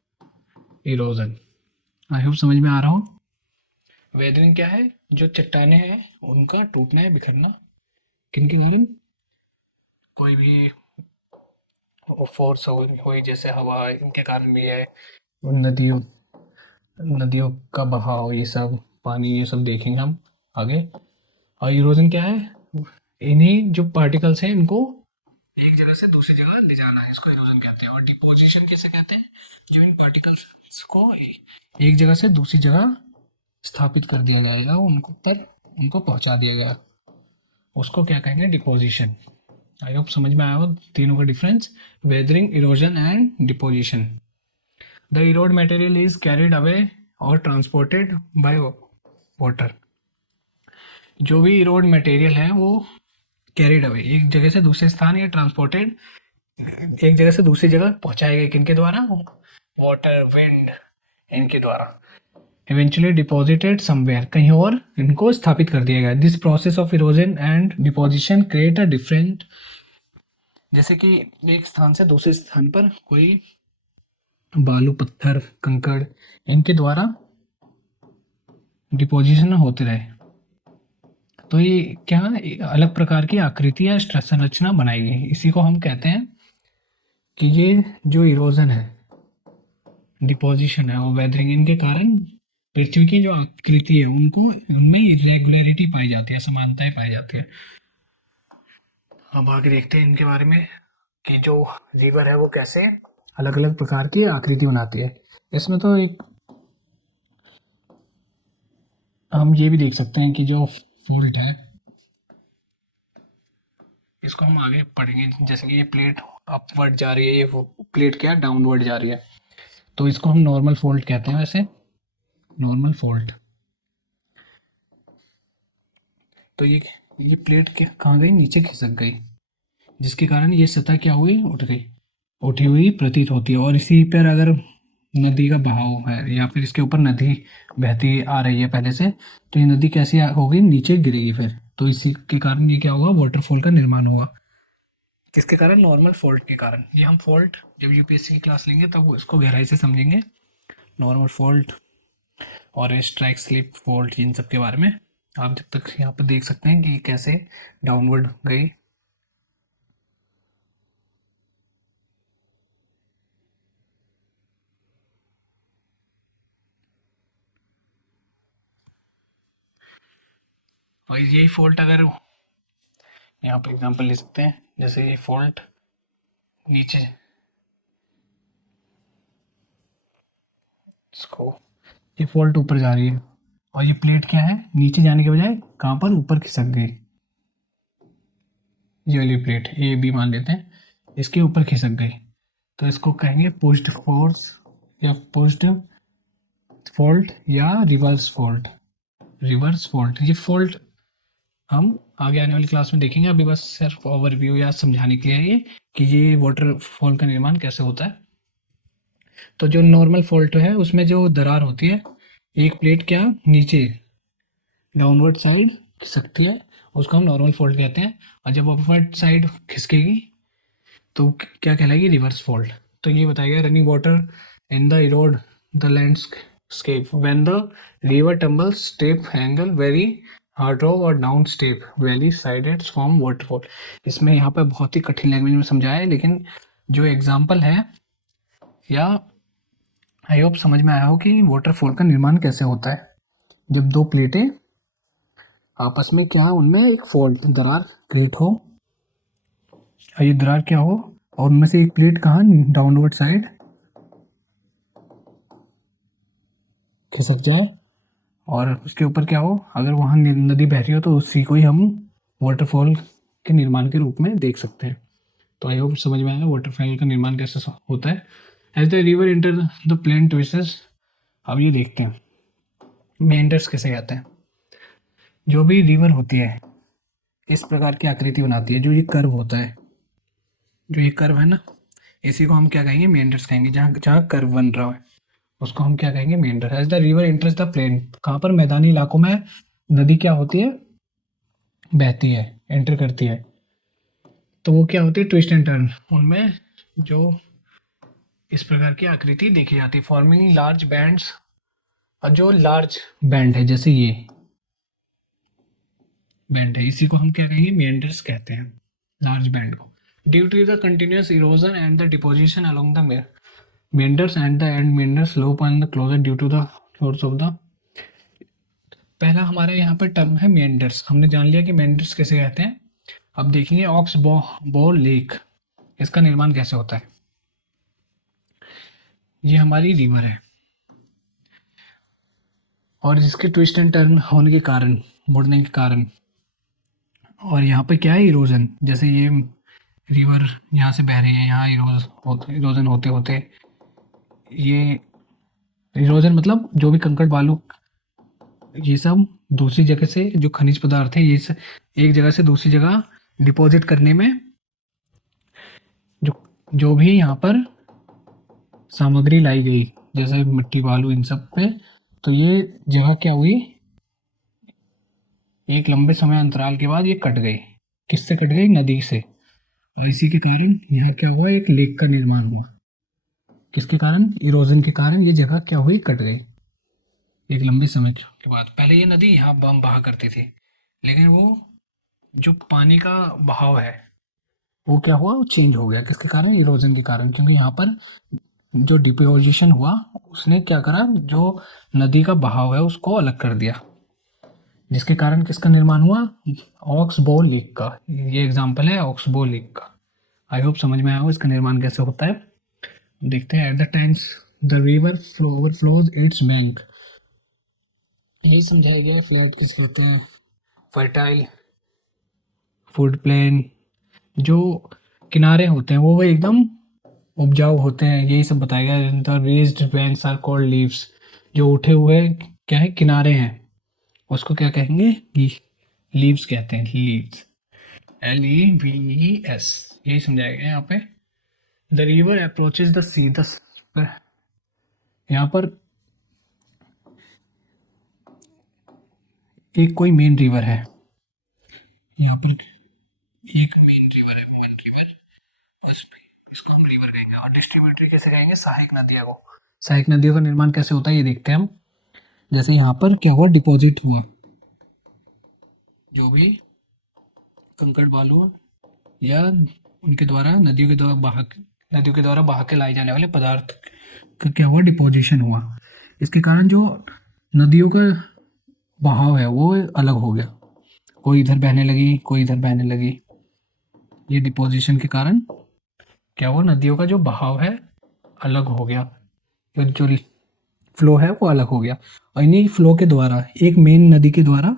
erosion. I hope समझ में आ रहा हो। वेदरिंग क्या है, जो चट्टाने हैं उनका टूटना है, बिखरना, किनके कारण, कोई भी फोर्स हुई जैसे हवा, इनके कारण भी है, नदियों नदियों का बहाव, ये सब पानी, ये सब देखेंगे हम आगे। और इरोजन क्या है, इन्हीं जो पार्टिकल्स हैं इनको एक जगह से दूसरी जगह ले जाना है, इसको इरोजन कहते हैं। और डिपोजिशन किसे कहते हैं, जो इन पार्टिकल्स को एक जगह से दूसरी जगह स्थापित कर दिया जाएगा, उनको पर उनको पहुंचा दिया गया, उसको क्या कहेंगे, डिपोजिशन। आई होप समझ में आया हो तीनों का difference, weathering, erosion and deposition. The Erode material is carried away और ट्रांसपोर्टेड बाय वाटर। जो भी इरोड मटेरियल है वो कैरिड अवे, एक जगह से दूसरे स्थान, या ट्रांसपोर्टेड, एक जगह से दूसरी जगह पहुंचाए गए, किनके द्वारा, वाटर, विंड, इनके द्वारा। इवेंचुअली डिपॉजिटेड समवेयर, कहीं और इनको स्थापित कर दिया गया। This process of erosion and deposition create a different, जैसे कि एक स्थान से दूसरे स्थान पर कोई बालू, पत्थर, कंकड़, इनके द्वारा डिपोजिशन होते रहे, तो ये क्या अलग प्रकार की आकृति या संरचना बनाएगी। इसी को हम कहते हैं कि ये जो इरोजन है, डिपोजिशन है और वेदरिंग, इनके कारण पृथ्वी की जो आकृति है उनको, उनमें इरेगुलरिटी पाई जाती है, समानताएं पाई जाती है। अब आगे देखते हैं इनके बारे में कि जो रिवर है वो कैसे अलग अलग प्रकार की आकृति बनाती है। इसमें तो एक हम ये भी देख सकते हैं कि जो फोल्ट है, इसको हम आगे पढ़ेंगे, जैसे कि ये प्लेट अपवर्ड जा रही है, ये प्लेट क्या डाउनवर्ड जा रही है, तो इसको हम नॉर्मल फोल्ट कहते हैं। वैसे नॉर्मल फोल्ट, तो ये प्लेट कहाँ गई, नीचे खिसक गई, जिसके कारण ये सतह क्या हुई, उठ गई, उठी हुई प्रतीत होती है। और इसी पर अगर नदी का बहाव है या फिर इसके ऊपर नदी बहती आ रही है पहले से, तो ये नदी कैसी होगी, नीचे गिरेगी फिर, तो इसी के कारण ये क्या होगा, वाटरफॉल का निर्माण होगा। किसके कारण, नॉर्मल फॉल्ट के कारण। ये हम फॉल्ट जब यूपीएससी की क्लास लेंगे तब इसको गहराई से समझेंगे, नॉर्मल फॉल्ट और स्ट्राइक स्लिप फॉल्ट, इन सब के बारे में। आप जब तक यहाँ पर देख सकते हैं कि कैसे डाउनवर्ड गई। और यही फॉल्ट अगर यहाँ पर एग्जांपल ले सकते हैं, जैसे ये फॉल्ट नीचे, इसको, ये फॉल्ट ऊपर जा रही है और ये प्लेट क्या है, नीचे जाने के बजाय कहाँ पर, ऊपर खिसक गई। ये वाली प्लेट ए बी मान लेते हैं, इसके ऊपर खिसक गई, तो इसको कहेंगे पुश्ड फोर्स या पुश्ड फॉल्ट या रिवर्स फॉल्ट। रिवर्स फॉल्ट, ये फॉल्ट हम आगे आने वाली क्लास में देखेंगे, अभी बस सिर्फ ओवरव्यू या समझाने के लिए है ये कि ये वाटरफॉल का निर्माण कैसे होता है। तो जो नॉर्मल फॉल्ट है उसमें जो दरार होती है, एक प्लेट क्या नीचे डाउनवर्ड साइड खिसकती है, उसको हम नॉर्मल फॉल्ट कहते हैं। और जब अपवर्ड साइड खिसकेगी तो क्या कहलाएगी, रिवर्स फॉल्ट। तो ये बताएगा running water in the erode the landscape when the river tumbles steep angle very hard rock और down steep valley sided form waterfall. इसमें यहाँ पे बहुत ही कठिन लैंग्वेज में समझाया है, लेकिन जो एग्जाम्पल है या आई होप समझ में आया हो कि वाटरफॉल का निर्माण कैसे होता है। जब दो प्लेटें आपस में क्या उनमें एक फॉल्ट दरार क्रिएट हो, और ये दरार क्या हो और उनमें से एक प्लेट कहाँ डाउनवर्ड साइड खिसक जाए और उसके ऊपर क्या हो, अगर वहाँ नदी बह रही हो तो उसी को ही हम वाटरफॉल के निर्माण के रूप में देख सकते हैं। तो आई होप समझ में आएगा वाटरफॉल का निर्माण कैसे होता है। As the river enter the plain twists, अब ये देखते हैं मेंडर्स कैसे कहते हैं। जो भी रिवर होती है इस प्रकार की आकृति बनाती है, जो ये कर्व होता है, जो ये कर्व है ना, इसी को हम क्या कहेंगे, मेंडर्स कहेंगे। जहाँ जहाँ कर्व बन रहा है उसको हम क्या कहेंगे, meander. As the river enters the plain, कहाँ पर मैदानी इलाकों में नदी क्या होती है, बहती है, एंटर करती है, तो वो क्या होती है, ट्विस्ट एंड टर्न, उनमें जो इस प्रकार की आकृति देखी जाती है, फॉर्मिंग लार्ज बैंड्स। और जो लार्ज बैंड है जैसे ये बैंड है, इसी को हम क्या कहेंगे, मेंडर्स कहते हैं, लार्ज बैंड को। Due to the continuous erosion and the deposition along the meanders and the end meanders slope and the closer due to the source of the, पहला हमारा यहाँ पर टर्म है meanders, हमने जान लिया कि meanders कैसे कहते हैं। अब देखेंगे ऑक्स बो लेक, इसका निर्माण कैसे होता है। ये हमारी रिवर है और जिसके ट्विस्ट एंड टर्न होने के कारण, मुड़ने के कारण, और यहाँ पे क्या है, इरोजन, जैसे ये रिवर यहाँ से बह रही है, यहाँ इरोजन होते होते ये, इरोजन मतलब जो भी कंकड़ बालू ये सब दूसरी जगह से, जो खनिज पदार्थ है ये एक जगह से दूसरी जगह डिपॉजिट करने में जो जो भी यहाँ पर सामग्री लाई गई, जैसे मिट्टी बालू इन सब पे, तो ये जगह क्या हुई, एक लंबे समय अंतराल के बाद ये कट गई। किससे कट गई, नदी से। और इसी के कारण यहाँ क्या हुआ, एक लेक का निर्माण हुआ। किसके कारण, इरोजन के कारण ये जगह क्या हुई, कट गई एक लंबे समय के बाद। पहले ये नदी यहाँ बहा करती थी, लेकिन वो जो पानी का बहाव है वो क्या हुआ, वो चेंज हो गया। किसके कारण, इरोजन के कारण, क्योंकि यहाँ पर जो डिपोजिशन हुआ उसने क्या करा, जो नदी का बहाव है उसको अलग कर दिया, जिसके कारण किसका निर्माण हुआ, ऑक्सबो लेक का। ये एग्जाम्पल है ऑक्सबो लेक का। आई होप समझ में आया हो इसका निर्माण कैसे होता है। देखते हैं। At the times the river overflows it's bank, यही समझाया गया है। फ्लैट किस कहते हैं, फर्टाइल, फूड प्लेन, जो किनारे होते हैं वो एकदम उपजाऊ होते हैं, यही सब बताया गया। The raised banks are called levees, जो उठे हुए क्या है, किनारे हैं, उसको क्या कहेंगे, लीव्स कहते हैं, लीव्स, LEVES, यही समझाया गया यहाँ पे। द रिवर अप्रोचेज द सी, यहाँ पर एक कोई मेन रिवर है, यहाँ पर एक मेन रिवर है, वन रिवर, बस इसको हम रिवर कहेंगे। और डिस्ट्रीब्यूटरी कैसे कहेंगे, सहायक नदियों को। सहायक नदियों का निर्माण कैसे होता है ये देखते हैं हम। जैसे यहाँ पर क्या हुआ, डिपॉजिट हुआ, जो भी कंकड़ बालू या उनके द्वारा नदियों के द्वारा बहा के लाए जाने वाले पदार्थ का क्या हुआ, डिपोजिशन हुआ। इसके कारण जो नदियों का बहाव है वो अलग हो गया, कोई इधर बहने लगी, कोई इधर बहने लगी। ये डिपोजिशन के कारण क्या हुआ, नदियों का जो बहाव है अलग हो गया, जो फ्लो है वो अलग हो गया। और इन्हीं फ्लो के द्वारा, एक मेन नदी के द्वारा,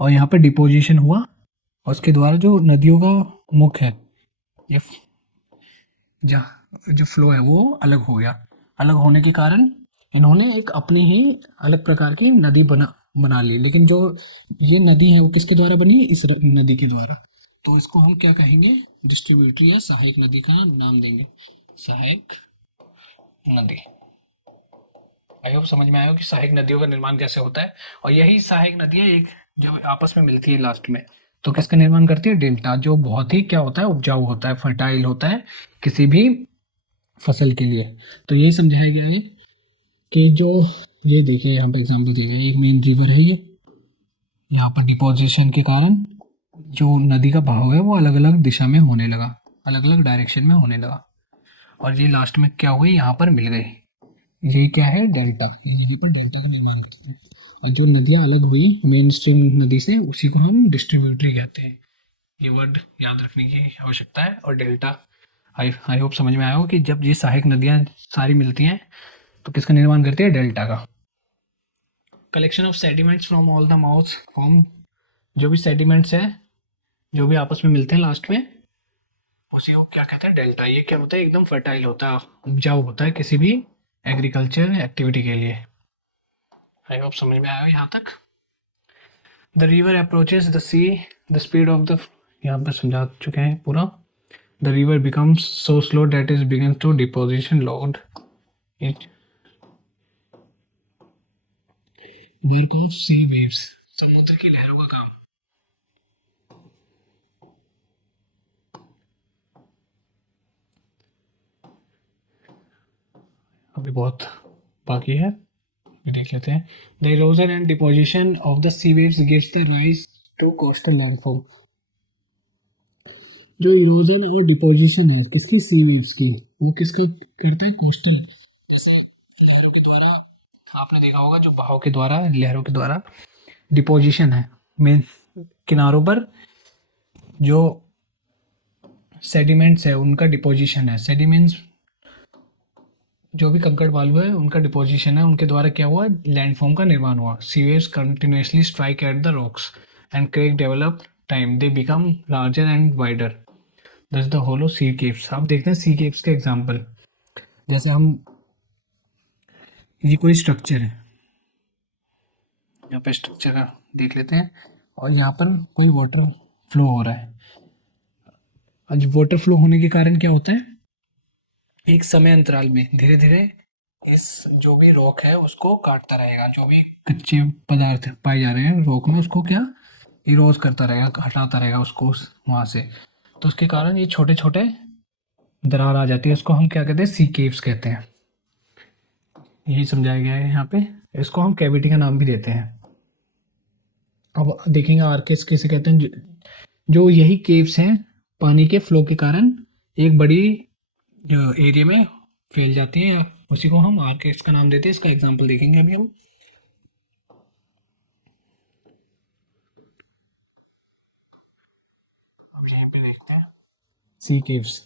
और यहाँ पे डिपोजिशन हुआ, और उसके द्वारा जो नदियों का मुख है, ये जो फ्लो है वो अलग हो गया। अलग होने के कारण इन्होंने एक अपनी ही अलग प्रकार की नदी बना ली, लेकिन जो ये नदी है वो किसके द्वारा बनी, इस नदी के द्वारा। तो इसको हम क्या कहेंगे, डिस्ट्रीब्यूटरी या सहायक नदी का नाम देंगे, सहायक नदी। आई होप समझ में आया हो कि सहायक नदियों का निर्माण कैसे होता है। और यही सहायक नदियां एक जब आपस में मिलती है लास्ट में, तो किसका निर्माण करती है, डेल्टा, जो बहुत ही क्या होता है, उपजाऊ होता है, फर्टाइल होता है किसी भी फसल के लिए। तो यही समझाया गया है कि जो ये देखिए यहाँ पे एग्जाम्पल दिया गया है, एक मेन रिवर है ये, यहाँ पर डिपोजिशन के कारण जो नदी का बहाव है वो अलग अलग दिशा में होने लगा, अलग अलग डायरेक्शन में होने लगा, और ये लास्ट में क्या हुई, यहाँ पर मिल गई। ये क्या है, डेल्टा, यहीं पर डेल्टा का निर्माण करते हैं। और जो नदियाँ अलग हुई मेन स्ट्रीम नदी से, उसी को हम डिस्ट्रीब्यूटरी कहते हैं। ये वर्ड याद रखने की आवश्यकता है। और डेल्टा, आई होप समझ में आया हो कि जब ये सहायक नदियाँ सारी मिलती हैं तो किसका निर्माण करती है, डेल्टा का। Collection of sediments from all the mouths form, जो भी सेडिमेंट्स है जो भी आपस में मिलते हैं लास्ट में, उसी को क्या कहते हैं, डेल्टा। ये क्या होता है, एकदम फर्टाइल होता है, उपजाऊ होता है किसी भी एग्रीकल्चर एक्टिविटी के लिए। आई होप समझ में आया हो यहाँ तक। The river approaches the sea, the speed of the, यहाँ पर समझा चुके हैं पूरा। The river becomes so slow that is begin to deposition load it, work of sea waves, समुद्र की लहरों का काम। अभी बहुत बाकी है, देख लेते हैं। The erosion and deposition of the sea waves gives the rise to coastal landform. जो इरोजन और डिपोजिशन है किसकी, सी वेव्स की, वो किसका करता है, कोस्टल, जैसे लहरों के द्वारा, आपने देखा होगा जो बहाव के द्वारा, लहरों के द्वारा डिपोजिशन है, मेन किनारों पर जो सेडिमेंट्स है उनका डिपोजिशन है। सेडिमेंट्स जो भी कंकड़ बालू है उनका डिपोजिशन है, उनके द्वारा क्या हुआ, लैंडफॉर्म का निर्माण हुआ। Sea waves continuously strike at the rocks and crack develop time, they become larger and wider, thus the hollow sea caves. आप देखते हैं सी केव्स के एग्जाम्पल, जैसे हम, ये कोई स्ट्रक्चर है, यहाँ पे स्ट्रक्चर का देख लेते हैं, और यहाँ पर कोई वाटर फ्लो हो रहा है। आज वाटर फ्लो होने के कारण क्या होता है, एक समय अंतराल में धीरे धीरे इस जो भी रॉक है उसको काटता रहेगा, जो भी कच्चे पदार्थ पाए जा रहे हैं रॉक में उसको क्या, इरोज करता रहेगा, हटाता रहेगा उसको वहां से। तो उसके कारण ये छोटे छोटे दरार आ जाती है, उसको हम क्या कहते हैं, सी केव्स कहते हैं। यही समझाया गया है यहाँ पे। इसको हम कैविटी का नाम भी देते हैं। अब देखेंगे आर्केस किसे कहते हैं, जो यही केव्स हैं पानी के फ्लो के कारण एक बड़ी एरिया में फैल जाती है, उसी को हम आर्केस का नाम देते हैं। इसका एग्जांपल देखेंगे अभी हम। अब यहीं पे देखते हैं सी केव्स,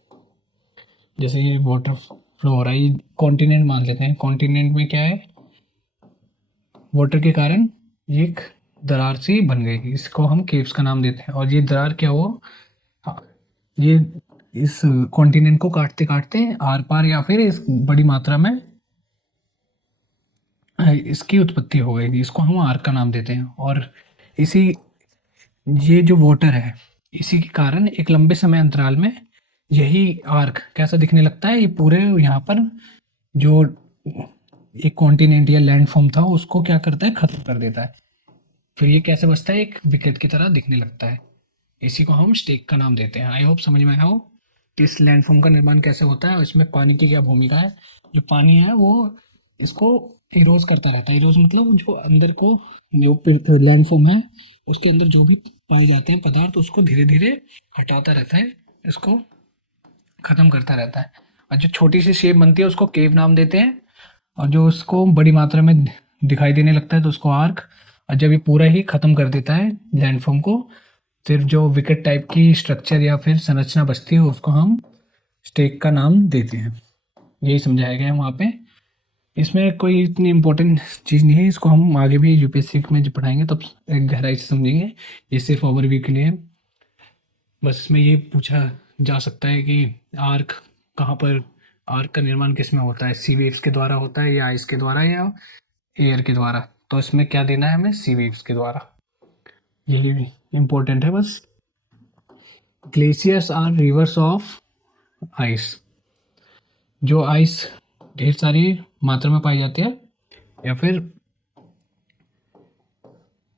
जैसे ये वाटर फ्लो हो रहा है, ये कॉन्टिनेंट मान लेते हैं। कॉन्टिनेंट में क्या है, वाटर के कारण ये एक दरार सी बन गई, इसको हम केव्स का नाम देते हैं। और ये दरार क्या हो, ये इस कॉन्टिनेंट को काटते काटते आर पार या फिर इस बड़ी मात्रा में इसकी उत्पत्ति हो गई, इसको हम आर्क का नाम देते हैं। और इसी, ये जो वाटर है इसी के कारण एक लंबे समय अंतराल में यही आर्क कैसा दिखने लगता है, ये पूरे यहाँ पर जो एक कॉन्टिनेंट या लैंड फॉर्म था उसको क्या करता है, खत्म कर देता है। फिर ये कैसे बचता है, एक विकेट की तरह दिखने लगता है, इसी को हम स्टेक का नाम देते हैं। आई होप समझ में आया हो कि इस लैंडफॉर्म का निर्माण कैसे होता है और इसमें पानी की क्या भूमिका है। जो पानी है वो इसको इरोज करता रहता है, इरोज मतलब जो अंदर को, जो लैंडफॉर्म है उसके अंदर जो भी पाए जाते हैं पदार्थ उसको धीरे धीरे हटाता रहता है, इसको खत्म करता रहता है। और जो छोटी सी शेप बनती है उसको केव नाम देते हैं, और जो उसको बड़ी मात्रा में दिखाई देने लगता है तो उसको आर्क। और जब ये पूरा ही खत्म कर देता है लैंडफॉर्म को, फिर जो विकेट टाइप की स्ट्रक्चर या फिर संरचना बचती है उसको हम स्टेक का नाम देते हैं। यही समझाया गया है वहाँ पे। इसमें कोई इतनी इम्पोर्टेंट चीज़ नहीं है, इसको हम आगे भी यूपीएससी में जब पढ़ाएंगे तब एक गहराई से समझेंगे, ये सिर्फ ओवरव्यू के लिए है। बस इसमें ये पूछा जा सकता है कि आर्क कहाँ पर आर्क का निर्माण किस में होता है, सी वेव्स के द्वारा होता है या आइस के द्वारा या एयर के द्वारा। तो इसमें क्या देना है हमें, सी वेव्स के द्वारा, यही भी इम्पोर्टेंट है बस। Glaciers are rivers of ice, जो आइस ढेर सारी मात्रा में पाई जाती है या फिर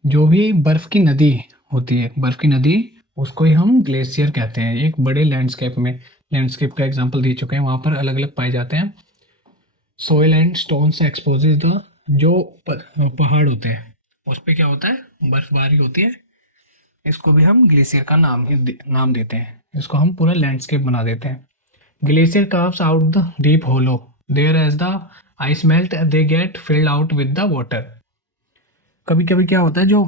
जो भी बर्फ की नदी होती है, बर्फ की नदी, उसको ही हम ग्लेशियर कहते हैं। एक बड़े लैंडस्केप में, लैंडस्केप का एग्जांपल दे चुके हैं, वहाँ पर अलग अलग पाए जाते हैं। Soil and stones exposes the, जो पहाड़ होते हैं उस पर क्या होता है, बर्फबारी होती है, इसको भी हम ग्लेशियर का नाम देते हैं, इसको हम पूरा लैंडस्केप बना देते हैं। Glacier carves out the deep hollow there as the ice melt they get filled out with the water. कभी कभी क्या होता है, जो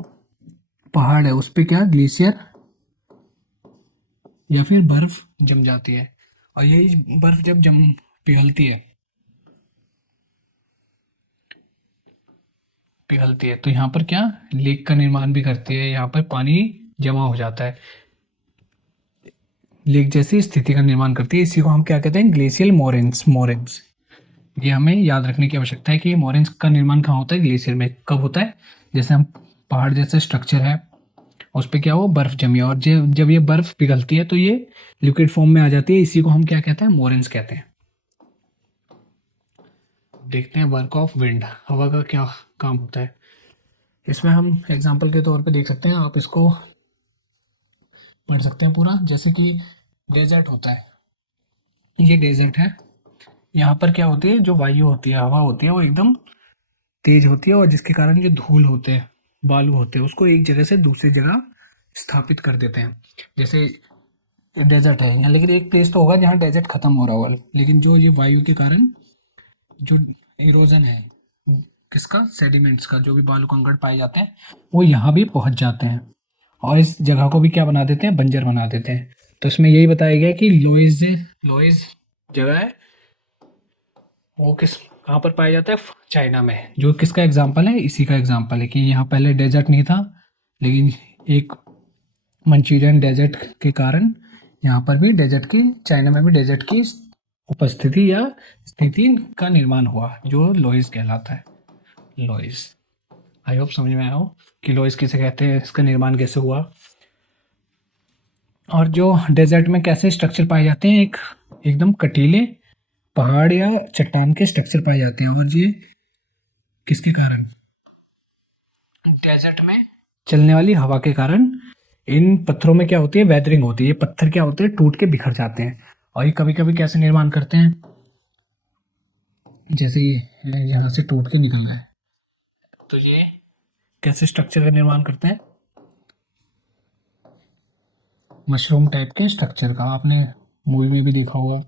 पहाड़ है उस पे क्या ग्लेशियर या फिर बर्फ जम जाती है, और यही बर्फ जब पिघलती है तो यहाँ पर क्या लेक का निर्माण भी करती है, यहाँ पर पानी जमा हो जाता है, लेक जैसी स्थिति का निर्माण करती है। इसी को हम क्या कहते हैं, ग्लेशियल मोरेन्स। ये हमें याद रखने की आवश्यकता है कि मोरेन्स का निर्माण कहाँ होता है, ग्लेशियर में। कब होता है, जैसे हम पहाड़ जैसा स्ट्रक्चर है उस पर क्या हो, बर्फ जमी, और जब ये बर्फ पिघलती है तो ये लिक्विड फॉर्म में आ जाती है, इसी को हम क्या कहते हैं, मोरेन्स कहते हैं। देखते हैं वर्क ऑफ विंड, हवा का क्या काम होता है। इसमें हम एग्जाम्पल के तौर पे देख सकते हैं, आप इसको पढ़ सकते हैं पूरा। जैसे कि डेजर्ट होता है, ये डेजर्ट है, यहाँ पर क्या होती है, जो वायु होती है, हवा होती है, वो एकदम तेज होती है, और जिसके कारण जो धूल होते हैं, बालू होते हैं, उसको एक जगह से दूसरी जगह स्थापित कर देते हैं। जैसे डेजर्ट है यहाँ, लेकिन एक प्लेस तो होगा जहाँ डेजर्ट खत्म हो रहा होगा, लेकिन जो ये वायु के कारण जो इरोजन है किसका, सेडिमेंट्स का, जो भी बालू कंकड़ पाए जाते हैं वो यहाँ भी पहुँच जाते हैं, और इस जगह को भी क्या बना देते हैं, बंजर बना देते हैं। तो इसमें यही बताया गया कि लोइज जगह है, वो कहाँ पर पाया जाता है, चाइना में। जो किसका एग्जाम्पल है, इसी का एग्जाम्पल है कि यहाँ पहले डेजर्ट नहीं था, लेकिन एक मंचूरियन डेजर्ट के कारण यहाँ पर भी डेजर्ट की, चाइना में भी डेजर्ट की उपस्थिति या स्थिति का निर्माण हुआ, जो लोइस कहलाता है, लोइस। आई होप समझ में आया हो कि लोइस किसे कहते हैं, इसका निर्माण कैसे हुआ, और जो डेजर्ट में कैसे स्ट्रक्चर पाए जाते हैं, एकदम कटीले पहाड़ या चट्टान के स्ट्रक्चर पाए जाते हैं, और ये किसके कारण, डेजर्ट में चलने वाली हवा के कारण इन पत्थरों में क्या होती है, वेदरिंग होती है, ये पत्थर क्या होते हैं, टूट के बिखर जाते हैं, और ये कभी कभी कैसे निर्माण करते हैं, जैसे ये यहाँ से टूट के निकलना है, तो ये कैसे स्ट्रक्चर का निर्माण करते हैं, मशरूम टाइप के स्ट्रक्चर का, आपने मूवी में भी देखा होगा,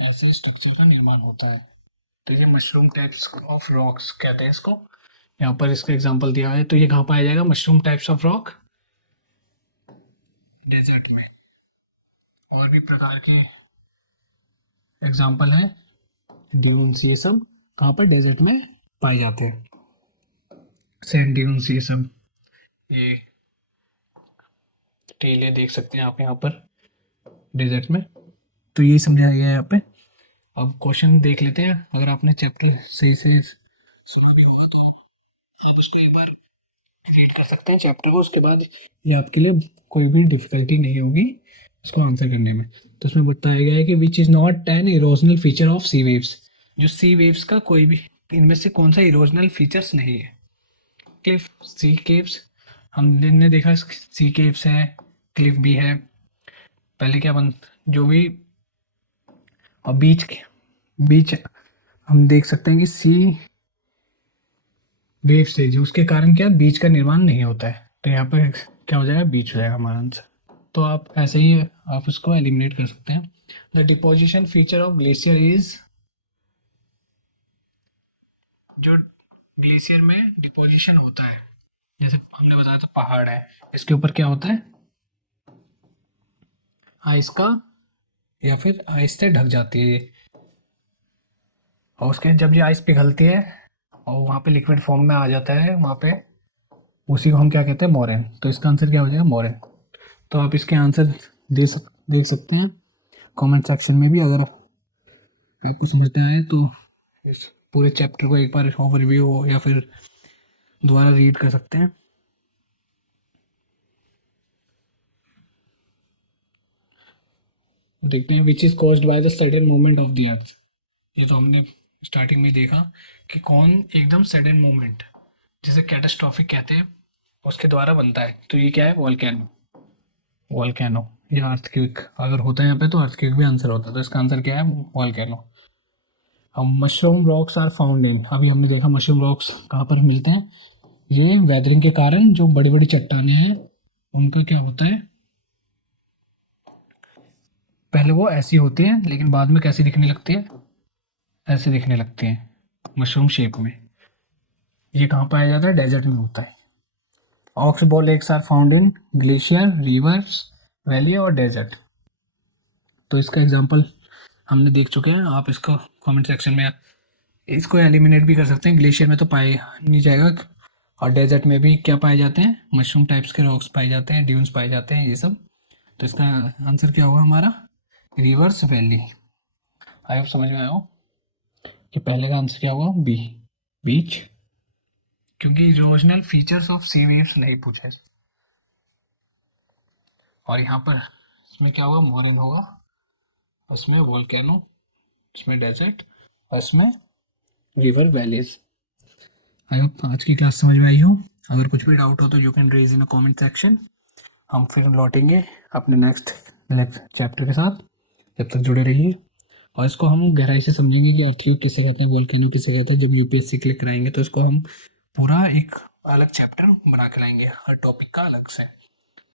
ऐसे स्ट्रक्चर का निर्माण होता है। तो ये मशरूम टाइप्स ऑफ रॉक्स कहते हैं इसको, यहाँ पर इसका एग्जांपल दिया है। तो ये कहाँ पाया जाएगा, mushroom types of rock, desert में। और भी प्रकार के एग्जांपल हैं, ड्यून्स, ये सब कहाँ पर, डेजर्ट में पाए जाते हैं, सैंड ड्यून्स, ये सब, ये टीले देख सकते हैं आप यहाँ पर डेजर्ट में। तो यही समझाया गया है यहाँ पे। अब क्वेश्चन देख लेते हैं, अगर आपने चैप्टर सही से सुना भी होगा तो आप उसको एक बार रीड कर सकते हैं चैप्टर को, उसके बाद ये आपके लिए कोई भी डिफिकल्टी नहीं होगी इसको आंसर करने में। तो इसमें बताया गया है कि which is not an erosional feature of sea waves, जो सी वेव्स का कोई भी इनमें से कौन सा इरोजनल फीचर्स नहीं है। क्लिफ, सी केव्स, हमने देखा सी केव्स है, क्लिफ भी है, पहले क्या जो भी, और बीच हम देख सकते हैं कि सी वेव से जो उसके कारण क्या बीच का निर्माण नहीं होता है, तो यहाँ पर क्या हो जाएगा, बीच हो जाएगा हमारा आंसर। तो आप ऐसे ही आप इसको एलिमिनेट कर सकते हैं। The deposition feature of glacier is, जो ग्लेशियर में डिपोजिशन होता है, जैसे हमने बताया था पहाड़ है, इसके ऊपर क्या होता है, आइस का, या फिर आइस से ढक जाती है ये, और उसके जब ये आइस पिघलती है और वहाँ पे लिक्विड फॉर्म में आ जाता है, वहाँ पे उसी को हम क्या कहते हैं, मोरेन। तो इसका आंसर क्या हो जाएगा, मोरेन। तो आप इसके आंसर देख सकते हैं कमेंट सेक्शन में भी, अगर आपको समझना है तो इस पूरे चैप्टर को एक बार ओवरव्यू हो या फिर दोबारा रीड कर सकते हैं। देखते हैं which is caused by the sudden movement of the earth. ये तो हमने स्टार्टिंग में देखा कि कौन एकदम सडन मूवमेंट जिसे कैटास्ट्रॉफिक कहते हैं उसके द्वारा बनता है। तो ये क्या है? वॉल्केनो। वॉल्केनो या अर्थक्वेक अगर होता है यहाँ पे तो अर्थक्वेक भी आंसर होता है, तो इसका आंसर क्या है? वॉल्केनो। अब mushroom rocks are found in, अभी हमने देखा मशरूम रॉक्स कहाँ पर मिलते हैं। ये वेदरिंग के कारण जो बड़ी बड़ी चट्टानें हैं उनका क्या होता है, पहले वो ऐसी होती हैं लेकिन बाद में कैसी दिखने लगती है? ऐसे दिखने लगती हैं मशरूम शेप में। ये कहाँ पाया जाता है? डेजर्ट में होता है। Oxbow lakes are found in glacier, rivers, valley और डेजर्ट। तो इसका एग्जांपल हमने देख चुके हैं, आप इसको कमेंट सेक्शन में इसको एलिमिनेट भी कर सकते हैं। ग्लेशियर में तो पाए नहीं जाएगा, और डेजर्ट में भी क्या पाए जाते हैं? मशरूम टाइप्स के रॉक्स पाए जाते हैं, ड्यून्स पाए जाते हैं, ये सब। तो इसका आंसर क्या होगा हमारा? Reverse valley. आई होप समझ में आया हो कि पहले का आंसर क्या होगा? बी, बीच, क्योंकि erosional features of sea waves नहीं पूछे। और यहाँ पर इसमें क्या होगा? मोरन होगा, इसमें वोल्केनो, इसमें डेजर्ट और इसमें रिवर वैलीज। आई होप आज की क्लास समझ में आई हो। अगर कुछ भी डाउट हो तो you can raise in a comment section. हम फिर लौटेंगे अपने नेक्स्ट चैप्टर के साथ, जब तक जुड़े रहिए। और इसको हम गहराई से समझेंगे कि अर्थक्वेक किसे कहते हैं, वोल्केनो किसे कहते हैं। जब यूपीएससी क्लिक कराएंगे तो इसको हम पूरा एक अलग चैप्टर बना के लाएंगे, हर टॉपिक का अलग से।